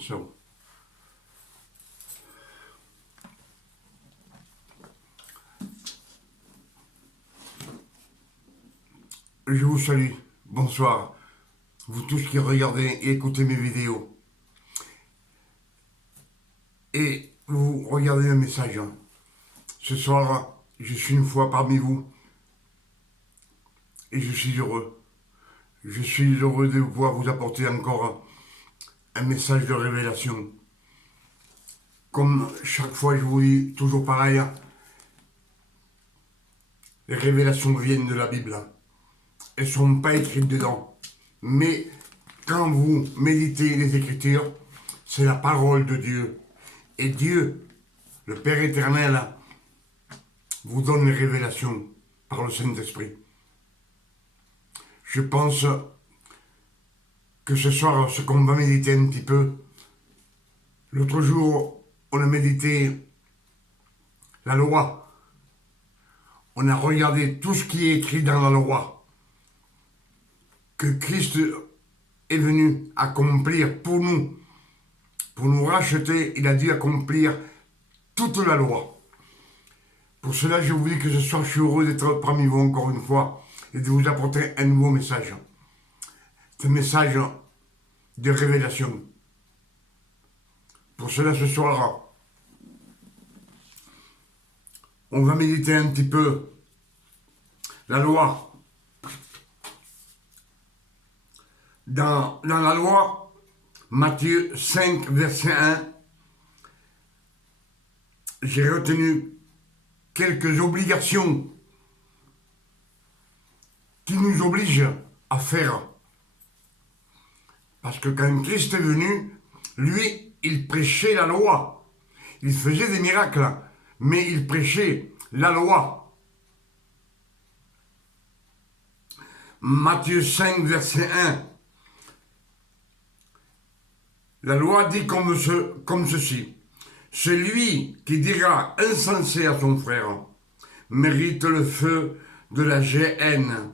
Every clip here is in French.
So. Je vous salue, bonsoir, vous tous qui regardez et écoutez mes vidéos. Et vous regardez le message. Ce soir, je suis une fois parmi vous et je suis heureux. Je suis heureux de pouvoir vous apporter encore un message de révélation. Comme chaque fois, je vous dis toujours pareil, les révélations viennent de la Bible. Elles ne sont pas écrites dedans. Mais quand vous méditez les Écritures, c'est la parole de Dieu. Et Dieu, le Père éternel, vous donne les révélations par le Saint-Esprit. Je pense que ce soir, ce qu'on va méditer un petit peu, l'autre jour, on a médité la loi. On a regardé tout ce qui est écrit dans la loi, que Christ est venu accomplir pour nous racheter. Il a dû accomplir toute la loi. Pour cela, je vous dis que ce soir, je suis heureux d'être parmi vous encore une fois et de vous apporter un nouveau message. Ce message de révélation. Pour cela, ce soir, on va méditer un petit peu la loi. Dans la loi, Matthieu 5, verset 1, j'ai retenu quelques obligations qui nous obligent à faire. Parce que quand Christ est venu, lui, il prêchait la loi. Il faisait des miracles, mais il prêchait la loi. Matthieu 5, verset 1. La loi dit comme ceci. Celui qui dira insensé à son frère mérite le feu de la géhenne.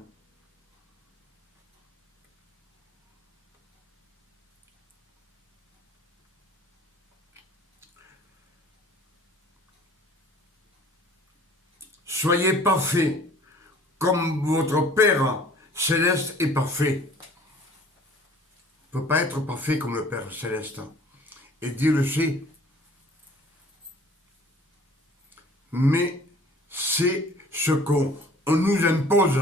Soyez parfaits, comme votre Père céleste est parfait. On ne peut pas être parfait comme le Père céleste. Et Dieu le sait. Mais c'est ce qu'on nous impose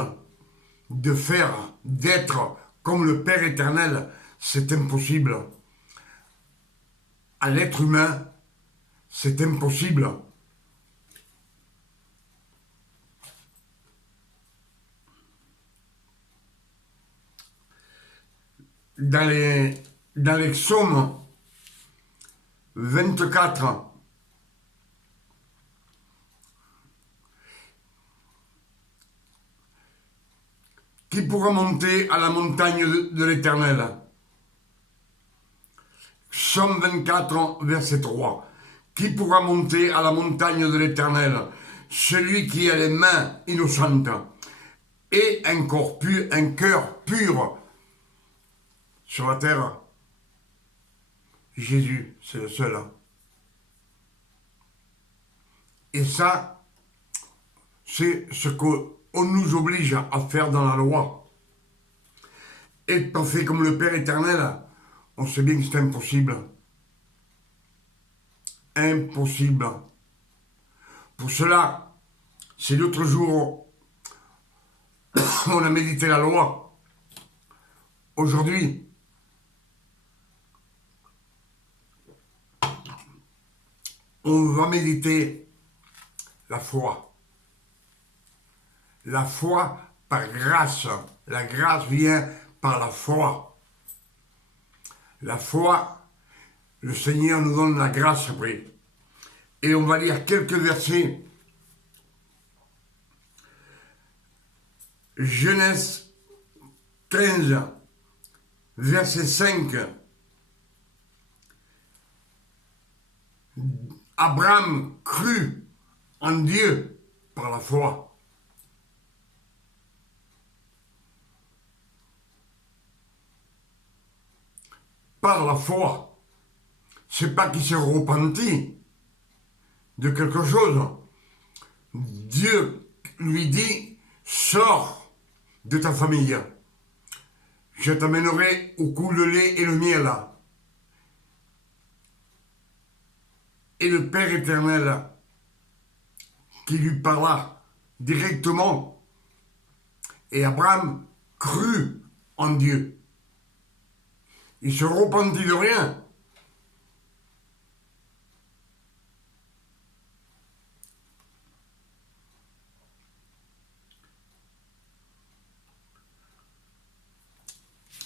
de faire, d'être comme le Père éternel. C'est impossible. À l'être humain, c'est impossible. Dans les psaumes 24, qui pourra monter à la montagne de l'Éternel? Psaume 24, verset 3. Qui pourra monter à la montagne de l'Éternel? Celui qui a les mains innocentes et un cœur pur. Sur la terre, Jésus, c'est le seul. Et ça, c'est ce qu'on nous oblige à faire dans la loi. Être parfait comme le Père éternel, on sait bien que c'est impossible. Impossible. Pour cela, c'est l'autre jour, on a médité la loi. Aujourd'hui, on va méditer la foi. La foi par grâce. La grâce vient par la foi. La foi, le Seigneur nous donne la grâce après. Et on va lire quelques versets. Genèse 15, verset 5. Abraham crut en Dieu par la foi. Par la foi. c'est pas qu'il s'est repenti de quelque chose. Dieu lui dit, sors de ta famille. Je t'amènerai au cou le lait et le miel. Et le Père éternel qui lui parla directement. Et Abraham crut en Dieu. Il se repentit de rien.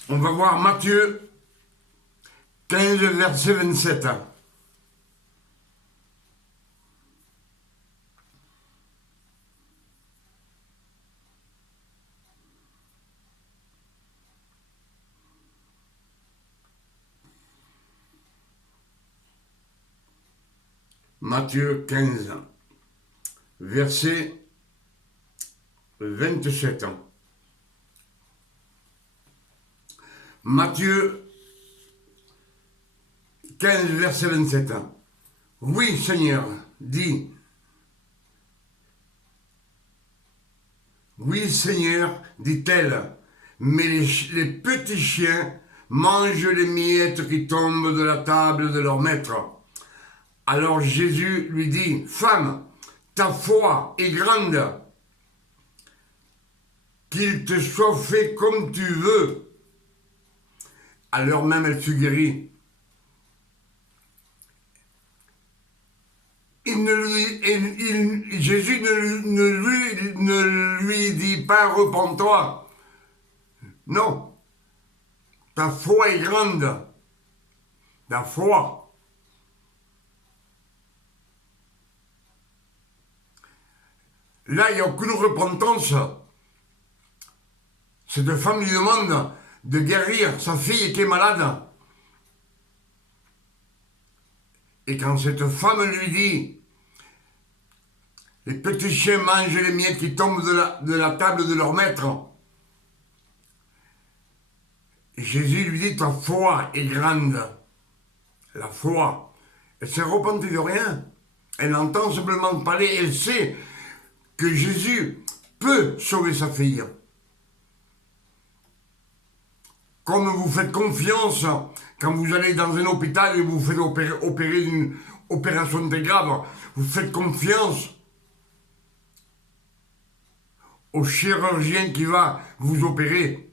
On va voir Matthieu 15, verset 27. Matthieu 15, verset 27. Matthieu 15, verset 27. Oui, Seigneur, dit. Oui, Seigneur, dit-elle, mais les petits chiens mangent les miettes qui tombent de la table de leur maître. Alors Jésus lui dit, femme, ta foi est grande, qu'il te soit fait comme tu veux. À l'heure même, elle fut guérie. Jésus ne lui dit pas repens-toi. Non, ta foi est grande. Ta foi. Là, il n'y a aucune repentance. Cette femme lui demande de guérir sa fille qui est malade. Et quand cette femme lui dit, les petits chiens mangent les miettes qui tombent de la table de leur maître, et Jésus lui dit, ta foi est grande. La foi. Elle s'est repentie de rien. Elle entend simplement parler, elle sait que Jésus peut sauver sa fille. Comme vous faites confiance quand vous allez dans un hôpital et vous faites opérer d'une opération très grave, vous faites confiance au chirurgien qui va vous opérer.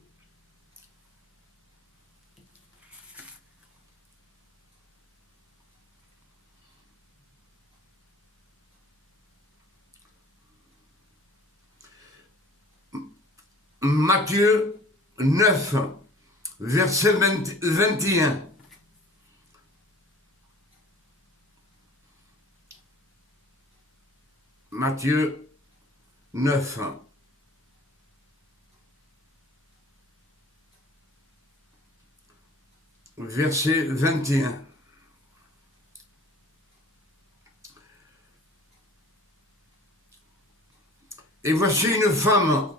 Matthieu 9, verset 21. Matthieu 9. Verset 21. Et voici une femme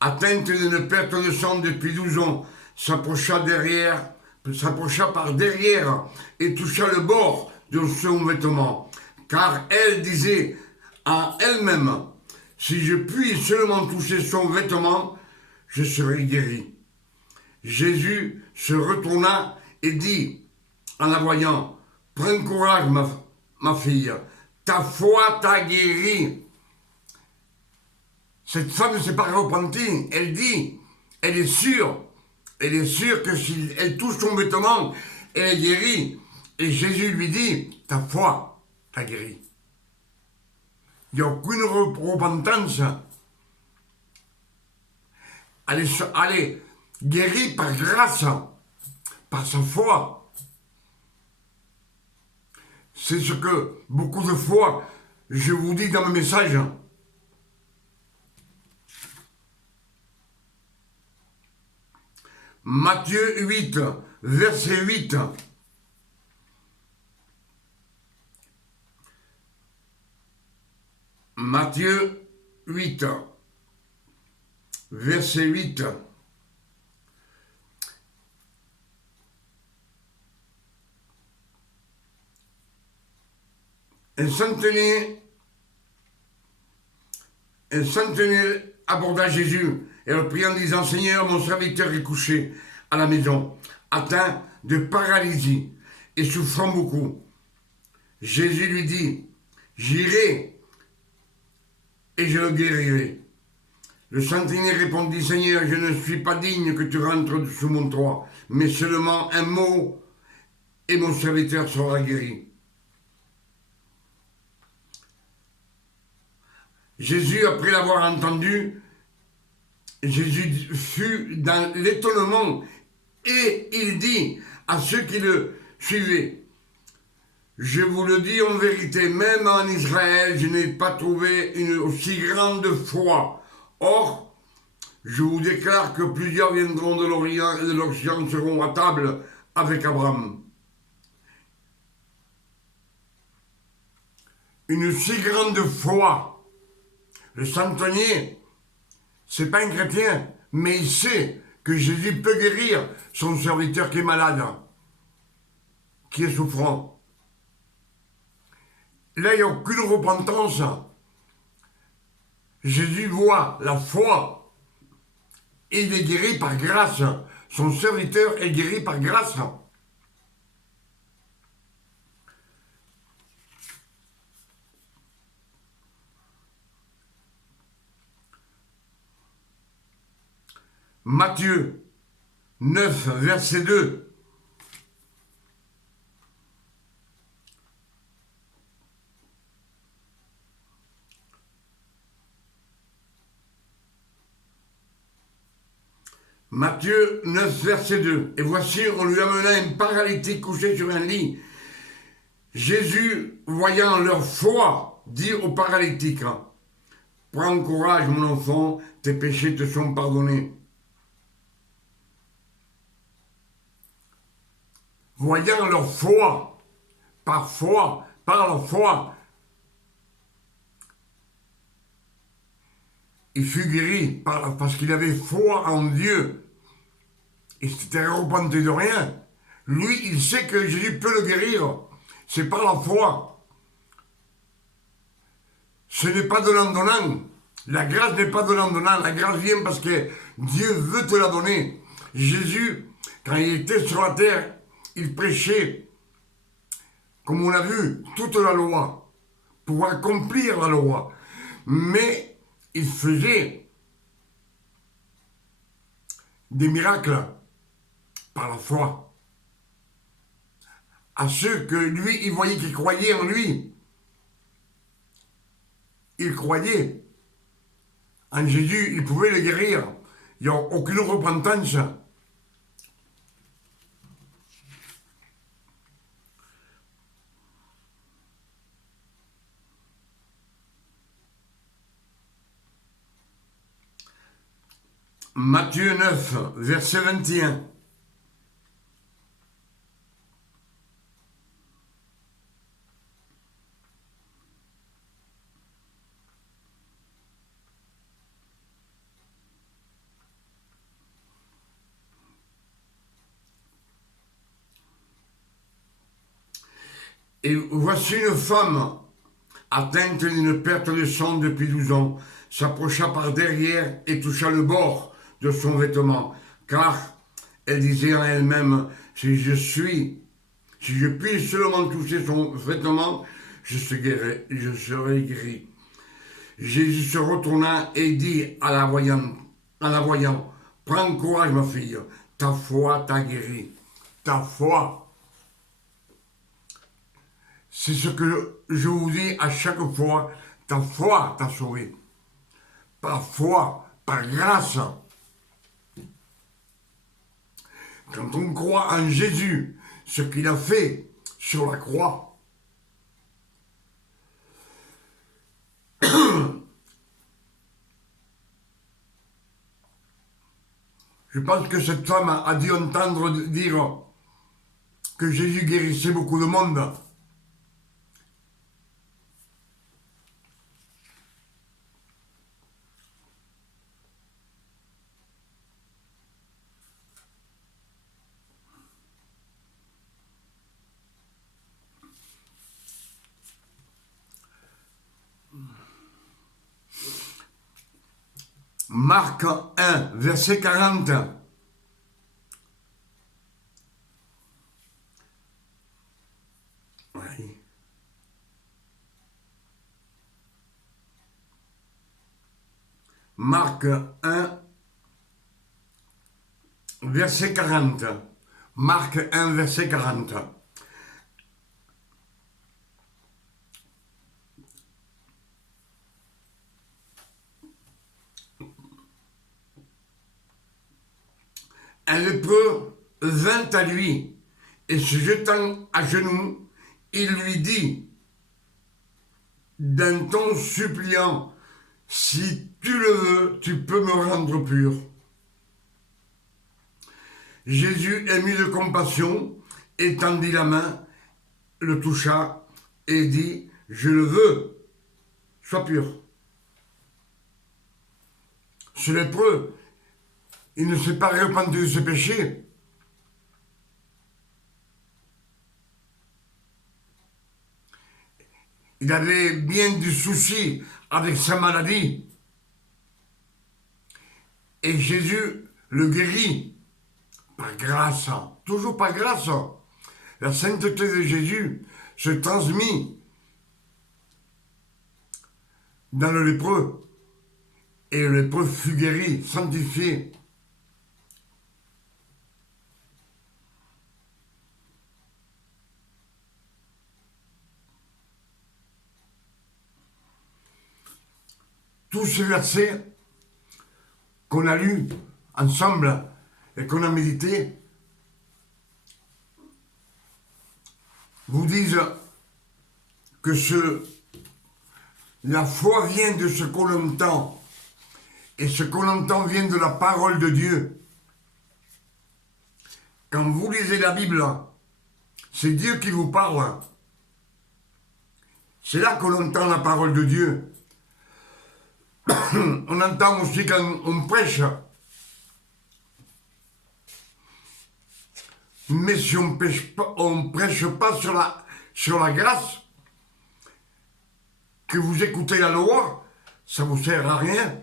atteinte d'une perte de sang depuis 12 ans, s'approcha par derrière et toucha le bord de son vêtement, car elle disait à elle-même, si je puis seulement toucher son vêtement, je serai guéri. Jésus se retourna et dit, en la voyant, prends courage, ma fille, ta foi t'a guéri. Cette femme ne s'est pas repentie, elle dit, elle est sûre que si elle touche son vêtement, elle est guérie. Et Jésus lui dit, ta foi t'a guéri. Il n'y a aucune repentance. Elle est guérie par grâce, par sa foi. C'est ce que beaucoup de fois je vous dis dans mes messages. Matthieu 8, verset 8. Matthieu 8, verset 8. Un centenier, un centenier aborda Jésus et le prit en disant, Seigneur, mon serviteur est couché à la maison, atteint de paralysie et souffrant beaucoup. Jésus lui dit, j'irai et je le guérirai. Le centenier répondit, Seigneur, je ne suis pas digne que tu rentres sous mon toit, mais seulement un mot et mon serviteur sera guéri. Jésus, après l'avoir entendu, Jésus fut dans l'étonnement et il dit à ceux qui le suivaient, je vous le dis en vérité, même en Israël, je n'ai pas trouvé une aussi grande foi. Or, je vous déclare que plusieurs viendront de l'Orient et de l'Occident seront à table avec Abraham. Une si grande foi. Le centenier, c'est pas un chrétien, mais il sait que Jésus peut guérir son serviteur qui est malade, qui est souffrant. Là, il n'y a aucune repentance. Jésus voit la foi et il est guéri par grâce. Son serviteur est guéri par grâce. Matthieu 9, verset 2. Matthieu 9, verset 2. Et voici, on lui amena un paralytique couché sur un lit. Jésus, voyant leur foi, dit au paralytique, prends courage, mon enfant, tes péchés te sont pardonnés. Voyant leur foi, par la foi, il fut guéri parce qu'il avait foi en Dieu. Il s'était repenti de rien. Lui, il sait que Jésus peut le guérir. C'est par la foi. Ce n'est pas donnant. La grâce n'est pas donnant. La grâce vient parce que Dieu veut te la donner. Jésus, quand il était sur la terre, il prêchait, comme on l'a vu, toute la loi, pour accomplir la loi. Mais il faisait des miracles par la foi. À ceux que lui, il voyait qui croyaient en lui. Il croyait en Jésus, il pouvait le guérir. Il n'y a aucune repentance. Matthieu 9, verset 21. Et voici une femme atteinte d'une perte de sang depuis 12 ans, s'approcha par derrière et toucha le bord de son vêtement, car elle disait en elle-même, si je puis seulement toucher son vêtement, je serai guéri. Jésus se retourna et dit à la voyant, prends courage ma fille, ta foi t'a guéri. Ta foi. C'est ce que je vous dis à chaque fois, ta foi t'a sauvé. Par foi, par grâce. Quand on croit en Jésus, ce qu'il a fait sur la croix, je pense que cette femme a dû entendre dire que Jésus guérissait beaucoup de monde. Marc 1, verset 40. Oui. Marc 1, verset 40. Marc 1, verset 40. Un lépreux vint à lui et se jetant à genoux, il lui dit d'un ton suppliant, si tu le veux, tu peux me rendre pur. Jésus, ému de compassion, étendit la main, le toucha et dit, je le veux, sois pur. Ce lépreux, il ne s'est pas repenti de ses péchés. Il avait bien du souci avec sa maladie. Et Jésus le guérit par grâce, toujours par grâce. La sainteté de Jésus se transmit dans le lépreux. Et le lépreux fut guéri, sanctifié. Tous ces versets qu'on a lus ensemble et qu'on a médité vous disent que la foi vient de ce qu'on entend. Et ce qu'on entend vient de la parole de Dieu. Quand vous lisez la Bible, c'est Dieu qui vous parle. C'est là qu'on entend la parole de Dieu. On entend aussi quand on prêche. Mais si on ne prêche pas sur la grâce, que vous écoutez la loi, ça ne vous sert à rien.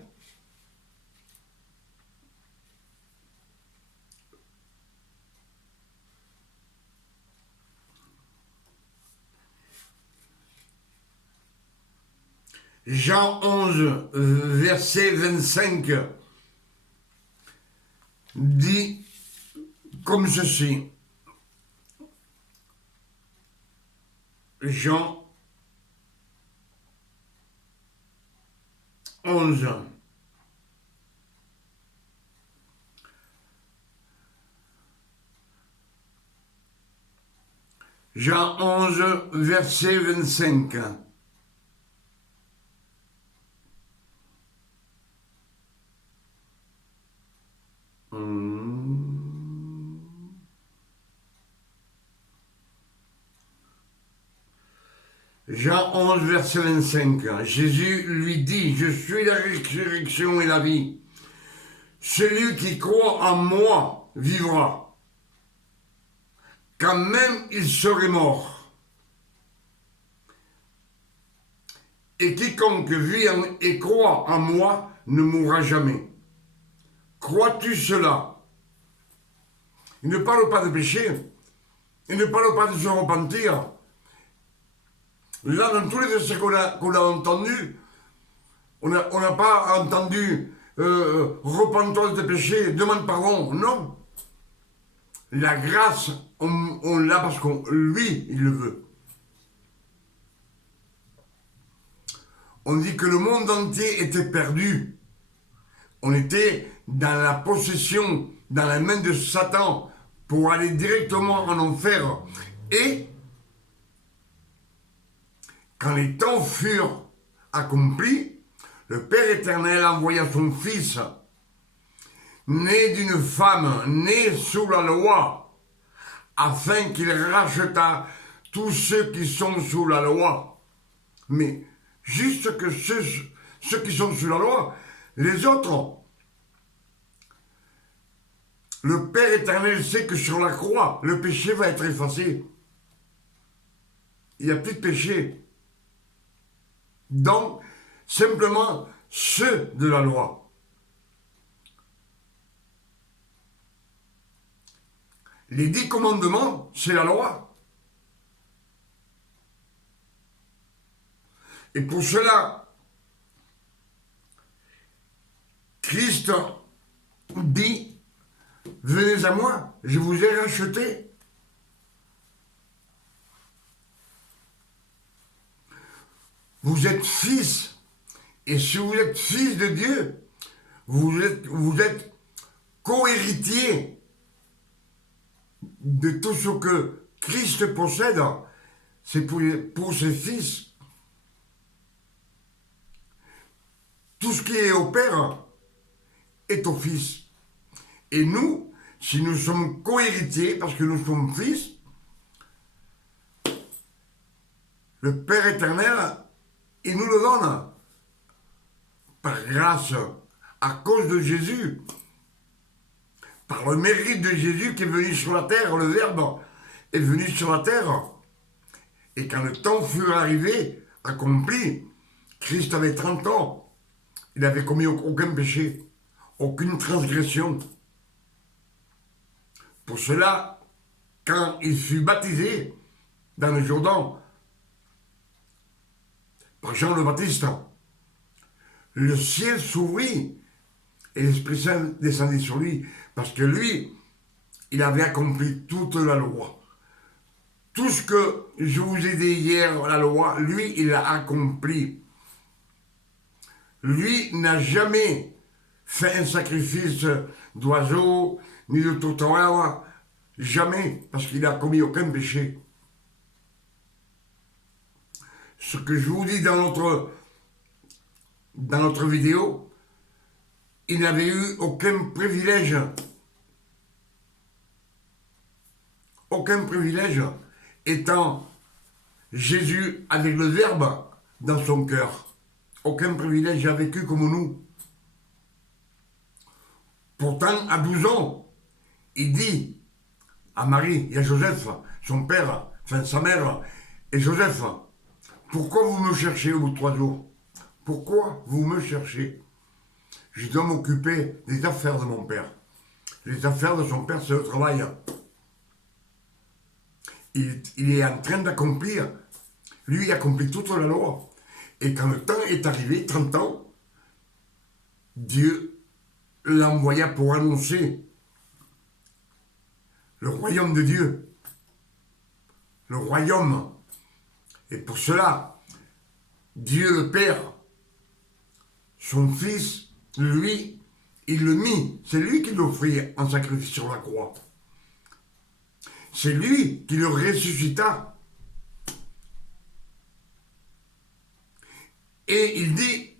Jean 11, verset 25, dit comme ceci. Jean 11. Jean 11, verset 25. Jean 11, verset 25. Jésus lui dit, je suis la résurrection et la vie. Celui qui croit en moi vivra, quand même il serait mort. Et quiconque vit et croit en moi ne mourra jamais. Crois-tu cela? Il ne parle pas de péché. Il ne parle pas de se repentir. Là, dans tous les versets qu'on a entendus, on n'a pas entendu repentance de péché, demande pardon. Non. La grâce, on l'a parce que lui, il le veut. On dit que le monde entier était perdu. On était dans la possession, dans la main de Satan, pour aller directement en enfer. Et quand les temps furent accomplis, le Père éternel envoya son Fils, né d'une femme, né sous la loi, afin qu'il rachetât tous ceux qui sont sous la loi. Mais juste que ceux qui sont sous la loi, les autres, le Père éternel sait que sur la croix, le péché va être effacé. Il n'y a plus de péché. Donc, simplement ceux de la loi. Les 10 commandements, c'est la loi. Et pour cela, Christ dit, venez à moi, je vous ai racheté. Vous êtes fils. Et si vous êtes fils de Dieu, vous êtes co-héritier de tout ce que Christ possède. C'est pour ses fils. Tout ce qui est au Père est au Fils. Et nous, si nous sommes co-héritiers, parce que nous sommes fils, le Père éternel, il nous le donne. Par grâce, à cause de Jésus. Par le mérite de Jésus qui est venu sur la terre, le Verbe est venu sur la terre. Et quand le temps fut arrivé, accompli, Christ avait 30 ans. Il n'avait commis aucun péché, aucune transgression. Pour cela, quand il fut baptisé dans le Jourdain par Jean le Baptiste, le ciel s'ouvrit et l'Esprit Saint descendit sur lui, parce que lui, il avait accompli toute la loi. Tout ce que je vous ai dit hier, la loi, lui, il l'a accompli. Lui n'a jamais fait un sacrifice d'oiseau, ni de tourterelle, jamais, parce qu'il n'a commis aucun péché. Ce que je vous dis dans notre vidéo, il n'avait eu aucun privilège. Aucun privilège, étant Jésus avec le Verbe dans son cœur. Aucun privilège a vécu comme nous. Pourtant, à 12 ans, il dit à Marie et à Joseph, son père, enfin sa mère, et Joseph, pourquoi vous me cherchez au bout de 3 jours? Pourquoi vous me cherchez? Je dois m'occuper des affaires de mon père. Les affaires de son père, c'est le travail. Il est en train d'accomplir. Lui, il accomplit toute la loi. Et quand le temps est arrivé, 30 ans, Dieu l'envoya pour annoncer le royaume de Dieu. Le royaume. Et pour cela, Dieu le Père, son Fils, lui, il le mit. C'est lui qui l'offrit en sacrifice sur la croix. C'est lui qui le ressuscita. Et il dit,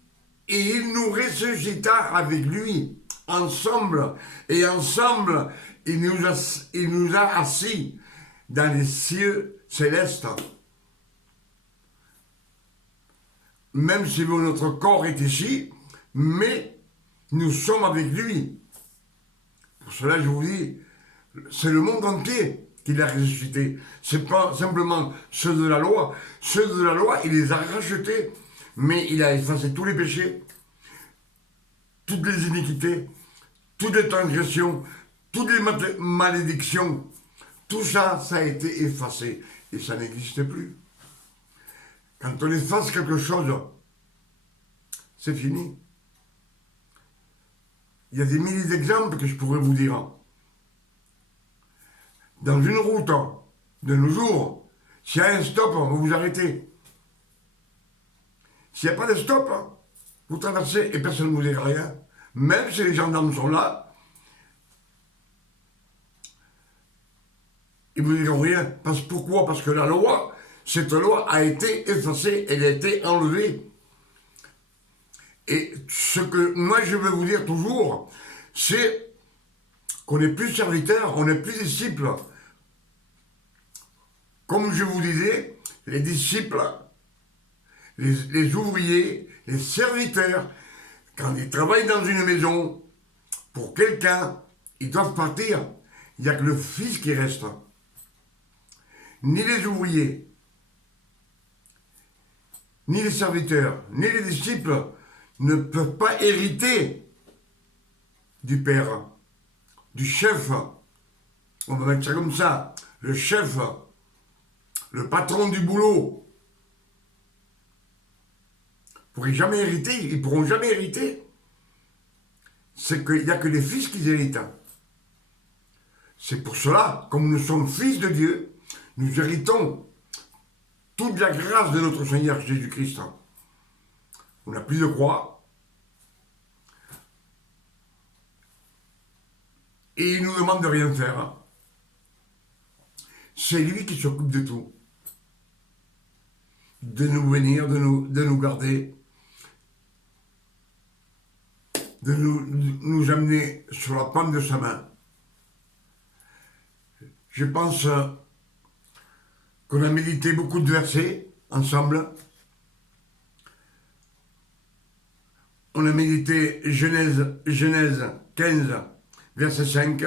et il nous ressuscita avec lui, ensemble. Et ensemble, il nous a assis dans les cieux célestes. Même si notre corps est ici, mais nous sommes avec lui. Pour cela, je vous dis, c'est le monde entier qui l'a ressuscité. C'est pas simplement ceux de la loi. Ceux de la loi, il les a rachetés. Mais il a effacé tous les péchés, toutes les iniquités, toutes les transgressions, toutes les malédictions. Tout ça, ça a été effacé. Et ça n'existe plus. Quand on efface quelque chose, c'est fini. Il y a des milliers d'exemples que je pourrais vous dire. Dans une route, de nos jours, s'il y a un stop, on va vous arrêter. S'il n'y a pas de stop, vous traversez et personne ne vous dit rien. Même si les gendarmes sont là, ils ne vous diront rien. Pourquoi? Parce que la loi, cette loi a été effacée, elle a été enlevée. Et ce que moi je veux vous dire toujours, c'est qu'on n'est plus serviteur, on n'est plus disciple. Comme je vous disais, les disciples, les ouvriers, les serviteurs, quand ils travaillent dans une maison, pour quelqu'un, ils doivent partir. Il n'y a que le fils qui reste. Ni les ouvriers, ni les serviteurs, ni les disciples ne peuvent pas hériter du père, du chef. on va mettre ça comme ça, le chef, le patron du boulot, pourraient jamais hériter, ils pourront jamais hériter. C'est qu'il n'y a que les fils qui héritent. C'est pour cela, comme nous sommes fils de Dieu, nous héritons toute la grâce de notre Seigneur Jésus-Christ. On n'a plus de croix. Et il nous demande de rien faire. C'est lui qui s'occupe de tout. De nous bénir, de nous garder, de nous amener sur la palme de sa main. Je pense qu'on a médité beaucoup de versets ensemble. On a médité Genèse 15, verset 5.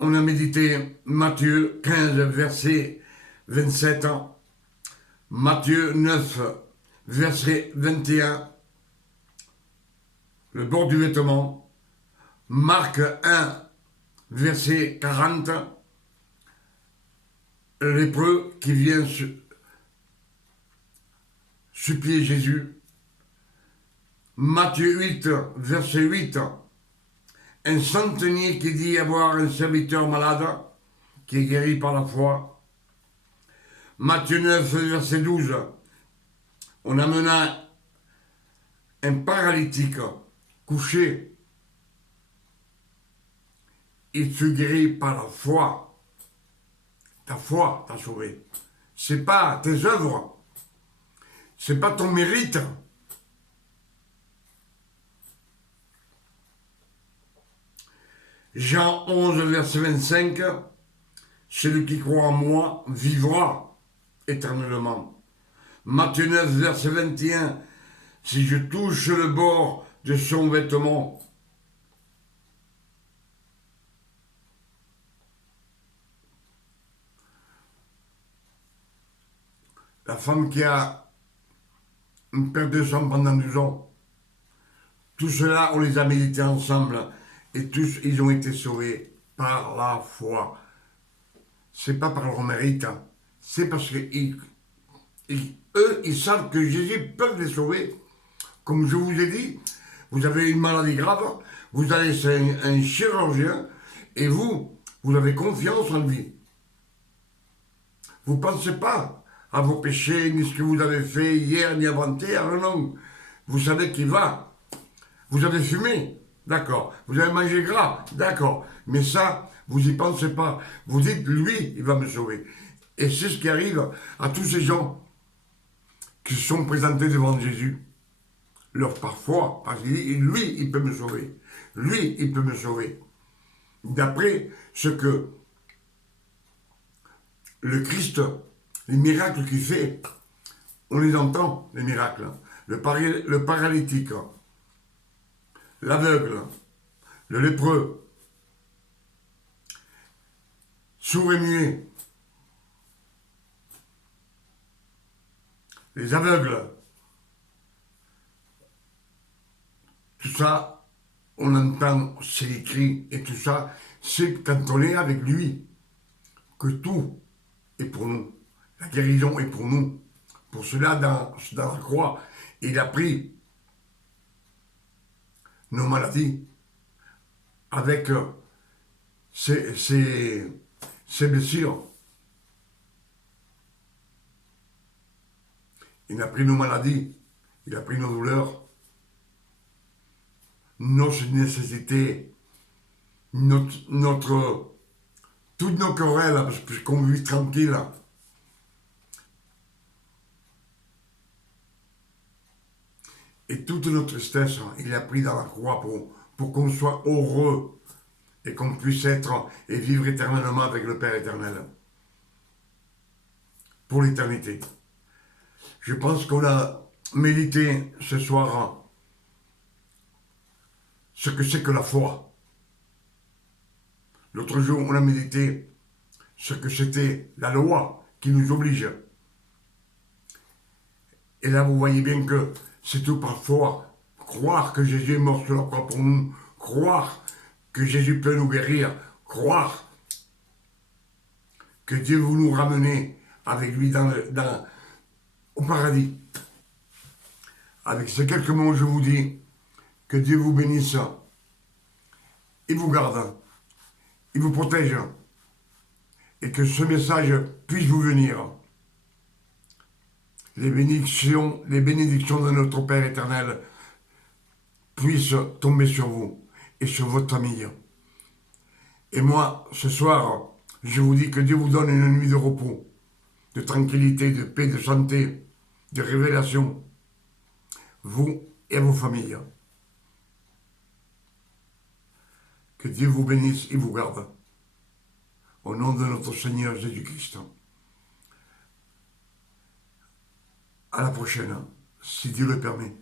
On a médité Matthieu 15, verset 27. Matthieu 9, verset 21. Le bord du vêtement. Marc 1, verset 40. Le lépreux qui vient supplier Jésus. Matthieu 8, verset 8. Un centenier qui dit avoir un serviteur malade qui est guéri par la foi. Matthieu 9, verset 12. On amena un paralytique couché. Il fut guéri par la foi. Ta foi t'a sauvé. C'est pas tes œuvres. C'est pas ton mérite. Jean 11, verset 25. Celui qui croit en moi vivra éternellement. Matthieu 9, verset 21. Si je touche le bord de son vêtement, la femme qui a une perte de sang pendant 12 ans, tout cela, on les a médités ensemble et tous, ils ont été sauvés par la foi. C'est pas par leur mérite, c'est parce que eux, ils savent que Jésus peut les sauver. Comme je vous ai dit, vous avez une maladie grave, vous allez chez un chirurgien et vous avez confiance en lui. Vous ne pensez pas à vos péchés, ni ce que vous avez fait hier, ni avant-hier, non. Vous savez qu'il va. Vous avez fumé, d'accord. Vous avez mangé gras, d'accord. Mais ça, vous n'y pensez pas. Vous dites, lui, il va me sauver. Et c'est ce qui arrive à tous ces gens qui se sont présentés devant Jésus. Leur parfois, parce qu'il dit, lui, il peut me sauver. Lui, il peut me sauver. D'après ce que le Christ, les miracles qu'il fait, on les entend, les miracles. Le paralytique, l'aveugle, le lépreux, sourd et muet, les aveugles. Tout ça, on entend ses cris et tout ça, c'est quand on est avec lui que tout est pour nous. La guérison est pour nous. Pour cela, dans la croix, il a pris nos maladies avec ses blessures. Il a pris nos maladies, il a pris nos douleurs, nos nécessités, toutes nos querelles, parce qu'on vit tranquille. Et toute notre tristesse, il a pris dans la croix pour qu'on soit heureux et qu'on puisse être et vivre éternellement avec le Père éternel. Pour l'éternité. Je pense qu'on a médité ce soir ce que c'est que la foi. L'autre jour, on a médité ce que c'était la loi qui nous oblige. Et là, vous voyez bien que c'est tout par foi. Croire que Jésus est mort sur la croix pour nous. Croire que Jésus peut nous guérir. croire que Dieu vous nous ramener avec lui au paradis. Avec ces quelques mots, je vous dis que Dieu vous bénisse, il vous garde, il vous protège, et que ce message puisse vous venir. Les bénédictions de notre Père éternel puissent tomber sur vous et sur votre famille. Et moi, ce soir, je vous dis que Dieu vous donne une nuit de repos, de tranquillité, de paix, de santé, de révélation, vous et vos familles. Que Dieu vous bénisse et vous garde. Au nom de notre Seigneur Jésus-Christ. À la prochaine, si Dieu le permet.